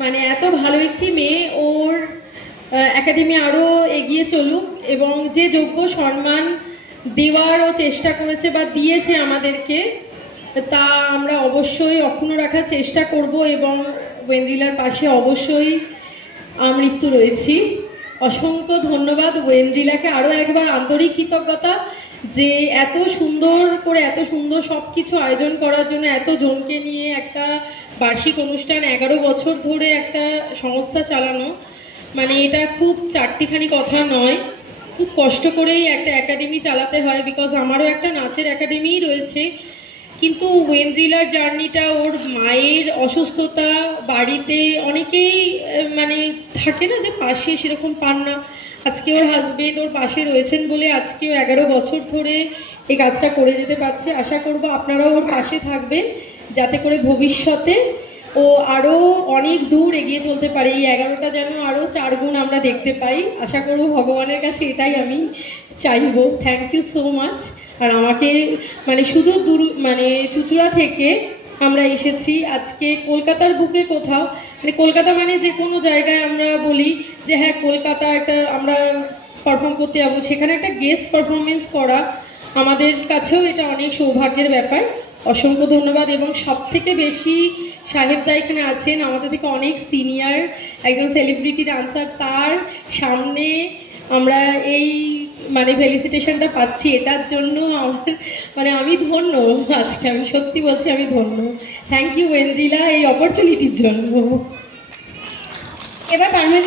মানে এত ভালো একটি মেয়ে, ওর একাডেমি আরও এগিয়ে চলুক এবং যে যোগ্য সম্মান দেওয়ারও চেষ্টা করেছে বা দিয়েছে আমাদেরকে, তা আমরা অবশ্যই অক্ষুণ্ণ রাখার চেষ্টা করব এবং ওয়েন্দ্রিলার পাশে অবশ্যই আমৃত্যু রয়েছি। অসংখ্য ধন্যবাদ ওয়েন্দ্রিলাকে, আরও একবার আন্তরিক কৃতজ্ঞতা যে এত সুন্দর করে এত সুন্দর সব কিছু আয়োজন করার জন্য, এত জনকে নিয়ে একটা বার্ষিক অনুষ্ঠান 11 বছর ধরে একটা সংস্থা চালানো, মানে এটা খুব চারটিখানি কথা নয়। খুব কষ্ট করেই একটা একাডেমি চালাতে হয়, বিকজ আমারও একটা নাচের একাডেমিই রয়েছে। কিন্তু ওয়েন্দ্রিলার জার্নিটা, ওর মায়ের অসুস্থতা, বাড়িতে অনেকেই মানে থাকে না যে পাশে সেরকম পান না, আজকে ওর হাজবেন্ড ওর পাশে রয়েছেন বলে আজকেও 11 বছর ধরে এই কাজটা করে যেতে পারছে। আশা করব আপনারাও ওর পাশে থাকবেন, যাতে করে ভবিষ্যতে ও আরও অনেক দূর এগিয়ে চলতে পারে। এই 11টা যেন আরও 4 গুণ আমরা দেখতে পাই, আশা করব ভগবানের কাছে, এটাই আমি চাইব। Thank you so much. আর আমাকে মানে শুধু মানে চুঁচুড়া থেকে আমরা এসেছি আজকে কলকাতার বুকে কোথাও, মানে কলকাতা মানে যে কোনো জায়গায় আমরা বলি যে হ্যাঁ কলকাতা একটা আমরা পারফর্ম করতে যাবো, সেখানে একটা গেস্ট পারফরমেন্স করা আমাদের কাছেও এটা অনেক সৌভাগ্যের ব্যাপার। অসংখ্য ধন্যবাদ। এবং সব থেকে বেশি সাহেবদা এখানে আছেন, আমাদের থেকে অনেক সিনিয়র একজন সেলিব্রিটি ডান্সার, তার সামনে আমরা এই মানে ফেলিসিটেশনটা পাচ্ছি, এটার জন্য আমার মানে আমি ধন্য। আজকে আমি সত্যি বলছি আমি ধন্য। থ্যাংক ইউ ওয়েন্দ্রিলা এই অপরচুনিটির জন্য। এবার